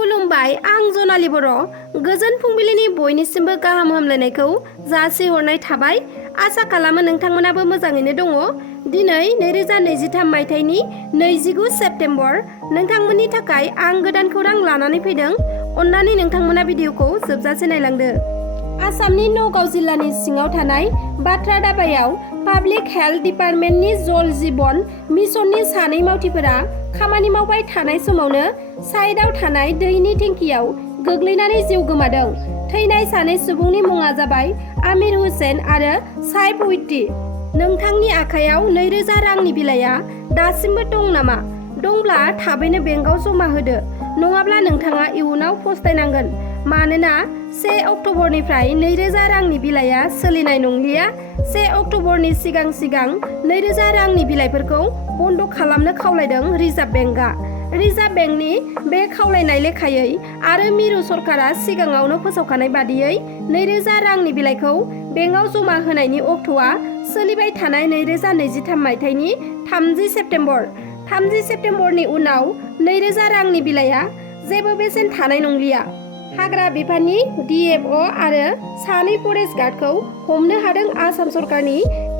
खुलुमबाय, आं जनालि बर'। गोजोन फुंबिलिनि बयनिसिमबो गाहाम हामलायनायखौ जासिहरनाय थाबाय। आसा खालामो नोंथांमोनाबो मोजाङैनो दङ। दिनै 2023 मायथाइनि 29 सेप्तेम्बर। नोंथांमोननि थाखाय आं गोदान खौरां लानानै फैदों। अन्नानै नोंथांमोना भिडिअखौ जोबजासे नायलांदो। आसामनि नगाव जिल्लानि सिङाव थानाय बाथ्रा दाबायाव पाब्लिक हेल्थ डिपार्टमेन्टनि जल जीवन मिशननि सानै मावथिफोरा खामानि मावबाय थानाय समावनो साइडआव थानाय दैनि टेंकियाव गोग्लैनानै जिउ गोमादों। थैनाय सानै सुबुंनि मुङा जाबाय आमिर हुसेन आरो साइफ उइति। नोंथांनि आखायाव 2000 रांनि बिलाइया दासिमबो दं नामा? दंब्ला थाबैनो बेंकआव जमा होदो, नङाब्ला नोंथाङा इयुनाव फस्थायनांगोन। मानोना 1 अक्ट'बरनिफ्राय 2000 रांनि बिलाइया सोलिनाय नंलिया। 1 अक्ट'बरनि सिगां 2000 रांनि बिलाइफोरखौ बन्द' खालामनो खावलायदों रिजार्भ बेंकआ। रिजार्भ बेंकनि बे खावलायनाय लेखायै आरो मिरु सरकारा सिगाङावनो फोसावखानाय बादियै 2000 रांनि बिलाइखौ बेंकआव जमा होनायनि अक्ट'आ सोलिबाय थानाय 2023 मायथाइनि 30 सेप्तेम्बर। 30 सेप्तेम्बरनि उनाव 2000 रांनि बिलाइया जेबो बेसेन थानाय नंलिया। हाग्रा बिफाननि DFO आरो सानै फरेस्ट गार्डखौ हमनो हादों आसाम सरकारनि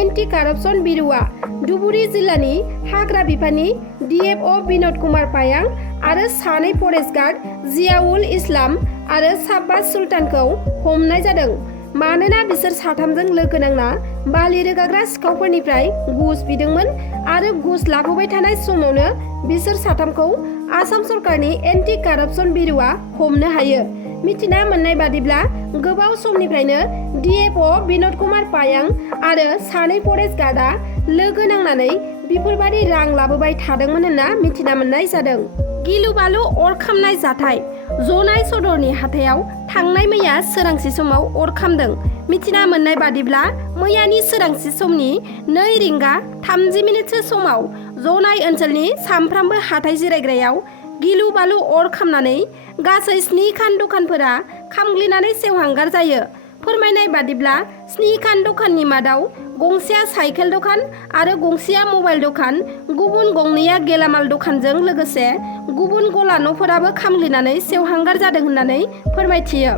एन्टि कारापसन बिउर'आ। धुबुरी जिल्लानि हाग्रा बिफाननि DFO बिन'द कुमार पायां आरो सानै फरेस्ट गार्ड जियाउल इस्लाम आरो साब्बास सुल्तानखौ हमनाय जादों। मानोना बिसोर साथामजों लोगो नांना बालि रोगाग्रा सिखावफोरनिफ्राय घुस बिदोंमोन आरो घुस लाबोबाय थानाय समावनो बिसोर साथामखौ आसाम सरकारनि एन्टि कारापसन बिउर'आ हमनो हायो। मिथिना मोननाय बादिब्ला गोबाव समनिफ्रायनो DFO बिन'द कुमार पायां आरो सानै फरेस्ट गार्डआ लोगो नांनानै बेफोरबादि रां लाबोबाय थादोंमोन होनना मिथिना मोननाय जादों। गिलु बालु अर खामनाय जाथाय जनाय सदरनि हाथायाव थांनाय मैया सोरांसि समाव अर खामदों। मिथिना मोननाय बादिब्ला मैयानि सोरांसि समनि 2 रिंगा 30 मिनिटसो समाव जनाय ओनसोलनि सामफ्रामबो हाथाय जिरायग्रायाव गिलु बालु अर खामनानै गासै 7 खान दखानफोरा खामग्लिनानै सेवहांगार जायो। फोरमायनाय बादिब्ला 7 खान दखाननि मादाव गंसेया साइकेल दखान आरो गंसेया मबाइल दखान, गुबुन गंनैया गेलामाल दखानजों लोगोसे गुबुन गला न'फोराबो खामग्लिनानै सेवहांगार जादों होननानै फोरमायथियो।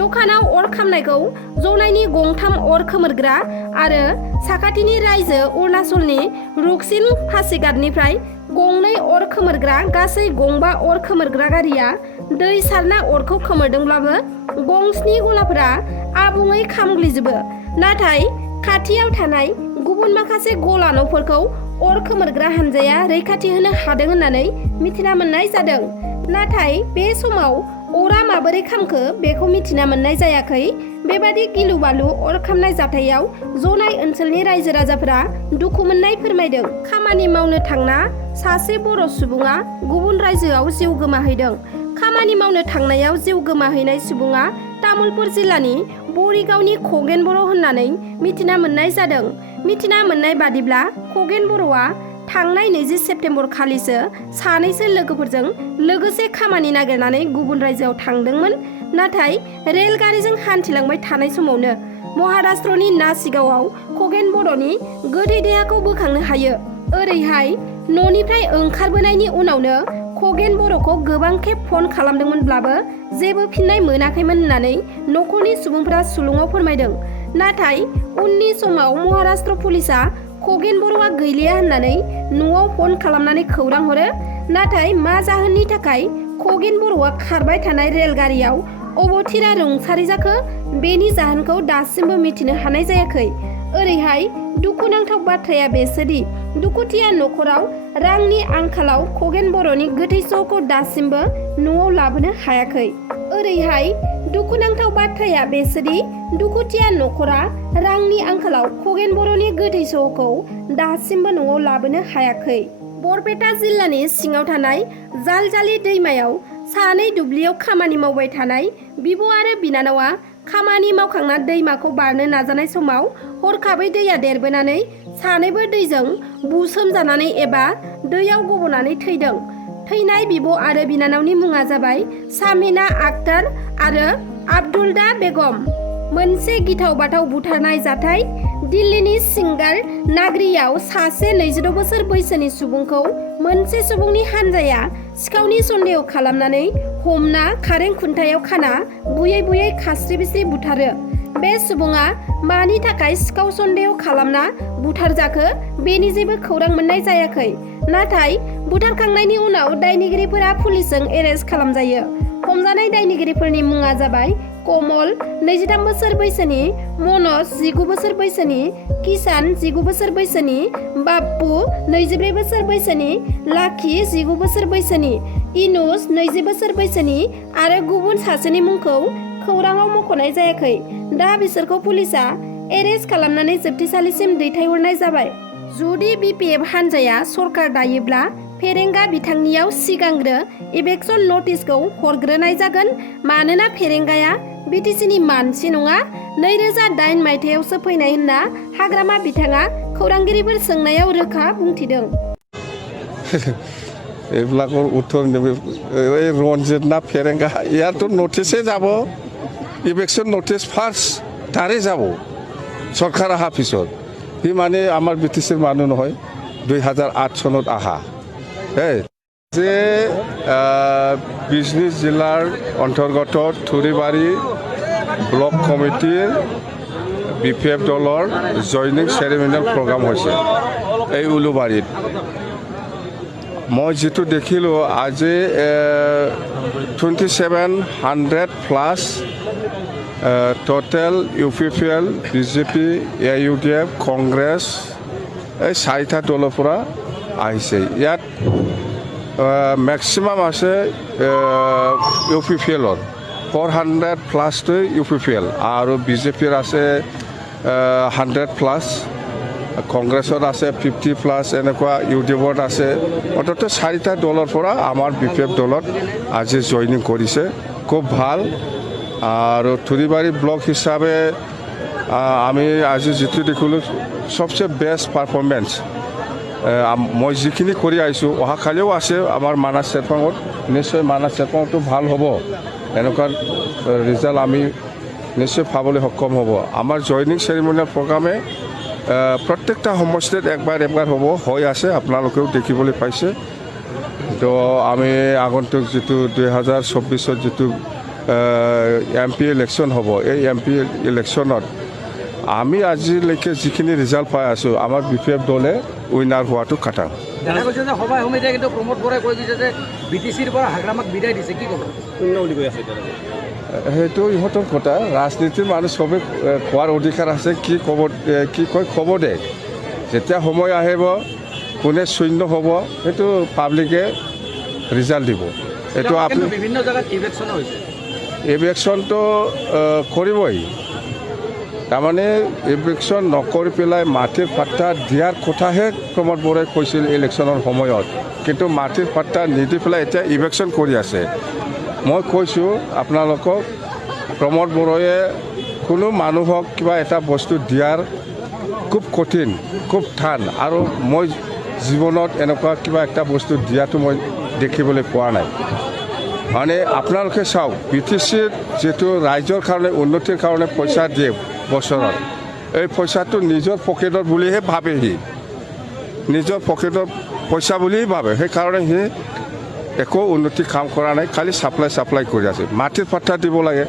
दखानाव अर खामनायखौ जनायनि गंथाम अर खोमोरग्रा आरो साखाथिनि रायजो अरुणाचलनि रुकसिन पासिघाटनिफ्राय गंनै अर खोमोरग्रा गासै गंबा अर खोमोरग्रा गारिया दै सारना अरखौ खोमोरदोंब्लाबो गं 7 गलाफोरा आबुङै खामग्लिजोबो। नाथाय खाथियाव थानाय गुबुन माखासे गला न'फोरखौ अर खोमोरग्रा हानजाया रैखाथि होनो हादों होननानै मिथिना मोननाय जादों। नाथाय बे समाव अरा माबोरै खामखो बेखौ मिथिना मोननाय जायाखै। बेबादि गिलु बालु अर खामनाय जाथायाव जनाय ओनसोलनि रायजो राजाफोरा दुखु मोननाय फोरमायदों। खामानि मावनो थांना सासे बर' सुबुङा गुबुन रायजोआव जिउ गोमाहैदों। खामानि मावनो थांनायाव जिउ गोमाहैनाय सुबुङा तामुलपुर जिल्लानि बरिगावनि खगेन बर' होननानै मिथिना मोननाय जादों। मिथिना मोननाय बादिब्ला खगेन बर'आ थांनाय 20 सेप्तेम्बर खालिसो सानैसो लोगोफोरजों लोगोसे खामानि नागिरनानै गुबुन रायजोआव थांदोंमोन। नाथाय रेलगारिजों हान्थिलांबाय थानाय समावनो महाराष्ट्रनि नासिगावआव खगेन बर'नि गोथै देहाखौ बोखांनो हायो। ओरैहाय न'निफ्राय ओंखारबोनायनि उनावनो खगेन बर'खौ गोबां खेब फन खालामदोंमोनब्लाबो जेबो फिननाय मोनाखैमोन होननानै न'खरनि सुबुंफोरा सुलुङाव फोरमायदों। नाथाय उननि समाव महाराष्ट्र पुलिसआ खगेन बर'आ गैलिया होननानै न'आव फन खालामनानै खौरां हरो। नाथाय मा जाहोननि थाखाय खगेन बर'आ खारबाय थानाय रेलगारियाव अबथिरा रुंसारि जाखो बेनि जाहोनखौ दासिमबो मिथिनो हानाय जायाखै। ओरैहाय दुखुनांथाव बाथ्राया बेसोदि दुखुथिया न'खराव रांनि आंखालाव खगेन बर'नि गोथै सहखौ दासिमबो न'आव लाबोनो हायाखै। ओरैहाय दुखुनांथाव बाथ्राया बेसोदि दुखुथिया न'खरा रांनि आंखालाव खगेन बर'नि गोथै सहखौ दासिमबो न'आव लाबोनो हायाखै। बरपेटा जिल्लानि सिङाव थानाय जालजालि दैमायाव सानै दुब्लियाव खामानि मावबाय थानाय बिब' आरो बिनानावा खामानि मावखांना दैमाखौ बारनो नाजानाय समाव हरखाबै दैया देरबोनानै सानैबो दैजों बुसोमजानानै एबा दैयाव गबनानै थैदों। थैनाय बिब' आरो बिनानावनि मुङा जाबाय सामिना आक्तार आरो आब्दुल्ला बेगम। मोनसे गिथाव बाथाव बुथारनाय जाथाय दिल्लीनि सिंगार नागरियाव सासे 26 बोसोर बैसोनि सुबुंखौ मोनसे सुबुंनि हानजाया सिखावनि सन्देह खालामनानै हमना खारें खुन्थायाव खाना बुयै बुयै खास्रि बिस्रि बुथारो। बे सुबुङा मानि थाखाय सिखाव सन्देह खालामना बुथारजाखो बेनि जेबो खौरां मोननाय जायाखै। नाथाय बुथारखांनायनि उनाव दायनिगिरिफोरा पुलिसजों एरेस्ट खालामजायो। हमजानाय दायनिगिरिफोरनि मुङा जाबाय कमल 23 बोसोर बैसोनि, मनज 19 बोसोर बैसोनि, किसान 19 बोसोर बैसोनि, बाप्पु 24 बोसोर बैसोनि, लाखि 19 बोसोर बैसोनि, इनुस 20 बोसोर बैसोनि आरो गुबुन सासेनि मुंखौ खौराङाव मख'नाय जायाखै। दा बिसोरखौ पुलिसा एरेस्ट खालामनानै जोबथेसालिसिम दैथायहरनाय जाबाय। जुदि बिपिएफ हानजाया सरकार दायोब्ला फेरेंगा बिथांनियाव सिगांग्रो इभेक्सन नटिसखौ हरग्रोनाय जागोन। मानोना फेरेंगाया बिटिसिनि मानसि नङा, 2008 मायथाइयावसो फैनाय होनना हाग्रामा बिथाङा खौरांगिरिफोर सोंनायाव रोखा बुंथिदों। এইবিলাকৰ উত্তৰ এই ৰঞ্জিত না ফেৰেংগা ইয়াৰতো নটিছে যাব, ইভেকশ্যন নটিছ ফাৰ্ষ্ট তাৰে যাব চৰকাৰ অহাৰ পিছত। সি মানে আমাৰ বি টি চিৰ মানুহ নহয়, 2008 চনত আহা। যে বিজনী জিলাৰ অন্তৰ্গত থুৰিবাৰী ব্লক কমিটিৰ বিপিএফ দলৰ জইনিং চেৰিমনিয়েল প্ৰগ্ৰাম হৈছে এই উলুবাৰীত। মই যেটো দেখিলোঁ আজি 2700 প্লাছ টোটেল UPPL, বিজেপি, AUDF, কংগ্ৰেছ এই 4টা দলৰ পৰা আহিছে। ইয়াত মেক্সিমাম আছে UPPLৰ 400 প্লাছটোৱে UPPL আৰু বিজেপিৰ আছে 100 প্লাছ, কংগ্ৰেছত আছে 50 প্লাছ, এনেকুৱা UDFত আছে। অন্তত 4টা দলৰ পৰা আমাৰ বিপিএফ দলত আজি জইনিং কৰিছে, খুব ভাল। আৰু থুৰিবাৰী ব্লক হিচাপে আমি আজি যিটো দেখিলোঁ সবচে বেষ্ট পাৰফৰ্মেঞ্চ মই যিখিনি কৰি আহিছোঁ। অহাকালিও আছে আমাৰ মানাস চেৰপাঙত, নিশ্চয় মানাস চেৰপাঙতো ভাল হ'ব, এনেকুৱা ৰিজাল্ট আমি নিশ্চয় পাবলৈ সক্ষম হ'ব। আমাৰ জইনিং চেৰিমনিয়েল প্ৰগ্ৰামে প্ৰত্যেকটা সমষ্টিত একবাৰ হ'ব, হৈ আছে, আপোনালোকেও দেখিবলৈ পাইছে। তো আমি আগন্তুক যিটো 2024 যিটো MP ইলেকশ্যন হ'ব, এই MP ইলেকশ্যনত আমি আজিলৈকে যিখিনি ৰিজাল্ট পাই আছোঁ আমাৰ বিপিএফ দলে উইনাৰ হোৱাটো খাটাং। সভাই সমিতিয়ে কিন্তু প্ৰমোদ বৰাই কৈ দিছে যে BTCৰ পৰা হাগ্ৰামাক বিদায় দিছে, কি ক'ব? সেইটো ইহঁতৰ কথা, ৰাজনীতিৰ মানুহ চবেই কোৱাৰ অধিকাৰ আছে, কি কয় ক'ব দে। যেতিয়া সময় আহিব কোনে শূন্য হ'ব সেইটো পাব্লিকে ৰিজাল্ট দিব। এইটো আপুনি বিভিন্ন জেগাত ইলেকশ্যন হৈছে, ইলেকশ্যনটো কৰিবই। তাৰমানে ইলেকশ্যন নকৰি পেলাই মাটিৰ পাট্টা দিয়াৰ কথাহে প্ৰমোদ বৰাই কৈছিল ইলেকশ্যনৰ সময়ত, কিন্তু মাটিৰ পাট্টা নিদি পেলাই এতিয়া ইলেকশ্যন কৰি আছে। মই কৈছোঁ আপোনালোকক, প্ৰমোদ বৰায়ে কোনো মানুহক কিবা এটা বস্তু দিয়াৰ খুব কঠিন, খুব টান, আৰু মই জীৱনত এনেকুৱা কিবা এটা বস্তু দিয়াটো মই দেখিবলৈ পোৱা নাই। মানে আপোনালোকে চাওক, BTCৰ যিটো ৰাইজৰ কাৰণে উন্নতিৰ কাৰণে পইচা দিয়ে বছৰত, এই পইচাটো নিজৰ পকেটৰ বুলিহে ভাবে, সি নিজৰ পকেটৰ পইচা বুলিহে ভাবে। সেইকাৰণে সি একো উন্নতি কাম কৰা নাই, খালি চাপ্লাই কৰি আছে। মাটিৰ পাট্টা দিব লাগে,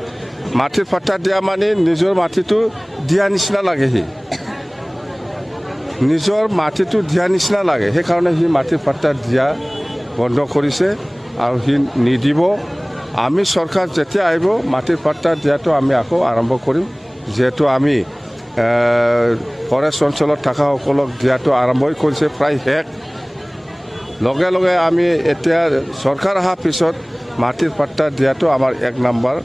মাটিৰ পাট্টা দিয়া মানে নিজৰ মাটিটো দিয়া নিচিনা লাগে, সি নিজৰ মাটিটো দিয়া নিচিনা লাগে। সেইকাৰণে সি মাটিৰ পাট্টা দিয়া বন্ধ কৰিছে আৰু সি নিদিব। আমি চৰকাৰ যেতিয়া আহিব মাটিৰ পাট্টা দিয়াটো আমি আকৌ আৰম্ভ কৰিম, যিহেতু আমি ফৰেষ্ট অঞ্চলত থকাসকলক দিয়াটো আৰম্ভই কৰিছে, প্ৰায় শেষ। লগে লগে আমি এতিয়া চৰকাৰ অহাৰ পিছত মাটিৰ পাট্টা দিয়াটো আমাৰ 1 নম্বৰ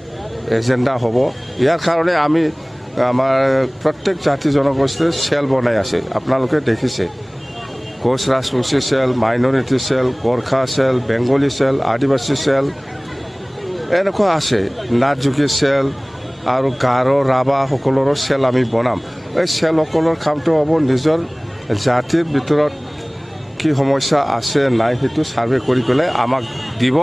এজেণ্ডা হ'ব। ইয়াৰ কাৰণে আমি আমাৰ প্ৰত্যেক জাতি জনগোষ্ঠীৰ চেল বনাই আছে, আপোনালোকে দেখিছে। কোচ ৰাজবংশী চেল, মাইনৰিটি চেল, গোৰ্খা চেল, বেংগলী চেল, আদিবাসী চেল, এনেকুৱা আছে, নাথযোগী চেল আৰু গাৰো ৰাভা সকলৰো চেল আমি বনাম। এই চেলসকলৰ কামটো হ'ব নিজৰ জাতিৰ ভিতৰত কি সমস্যা আছে নাই সেইটো ছাৰ্ভে কৰি পেলাই আমাক দিব।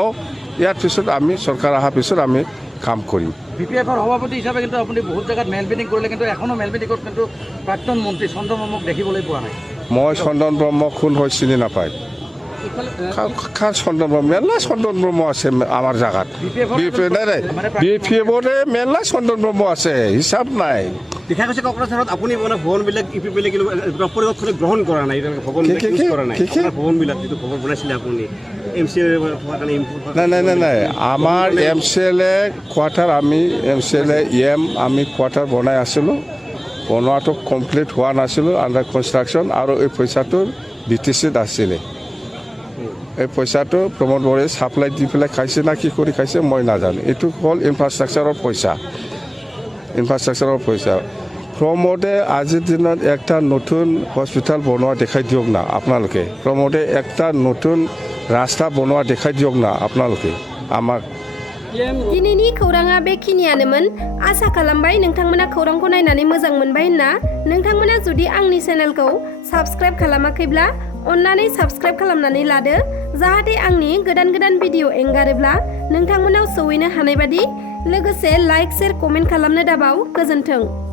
ইয়াৰ পিছত আমি চৰকাৰ অহাৰ পিছত আমি কাম কৰিম। BPFৰ সভাপতি হিচাপে কিন্তু আপুনি বহুত জেগাত মেল মিটিং কৰিলে, কিন্তু এখনো মেল মিটিঙত কিন্তু প্ৰাক্তন মন্ত্ৰী চন্দন ব্ৰহ্মক দেখিবলৈ পোৱা নাই। মই চন্দন ব্ৰহ্মক কোন হৈ চিনি নাপায়, খান চন্দন ব্ৰহ্ম মেলা চন্দন ব্ৰহ্ম আছে আমাৰ জাগাত BPF-ৰে মেলা চন্দন ব্ৰহ্ম আছে হিচাপ নাই দেখা গৈছে কোকৰাঝাৰত আপুনি মানে ভৱনবিলাক ইউপিপিএলে পৰিষদখনে গ্ৰহণ কৰা নাই ভৱনবিলাক ইউজ কৰা নাই ভৱনবিলাক যিটো ভৱন বনাইছিলে আপুনি নাই আমাৰ MCLA কোৱাৰ্টাৰ আমি MCLA আমি কোৱাৰ্টাৰ বনাই আছিলোঁ বনোৱাটো কমপ্লিট হোৱা নাছিলোঁ আণ্ডাৰ কনষ্ট্ৰাকশ্যন আৰু এই পইচাটো BTCত আছিলে এই পইচাটো প্ৰমোদ বৰে ছাপ্লাই দি পেলাই খাইছে না কি কৰি খাইছে মই নাজানো এইটো হ'ল ইনফ্ৰাষ্ট্ৰাকচাৰৰ পইচা প্ৰমোদে আজিৰ দিনত একটা নতুন হস্পিটেল বনোৱা দেখাই দিয়ক না আপোনালোকে প্ৰমোদে একটা নতুন रास्ता बनवा देखाय दियक ना आपनालोके आमाक दिनैनि खौराङा बेखिनियानोमोन आसा खालामबाय नोंथांमोना खौरांखौ नायनानै मोजां मोनबाय होनना नोंथांमोना जुदि आंनि चेनेलखौ साबस्क्राइब खालामाखैब्ला अन्नानै साबस्क्राइब खालामनानै लादो जाहाथे आंनि गोदान भिडिअ एंगारोब्ला नोंथांमोनाव सौहैनो हानाय बादि लोगोसे लाइक शेयार कमेन्ट खालामनो दाबाव गोजोन्थों।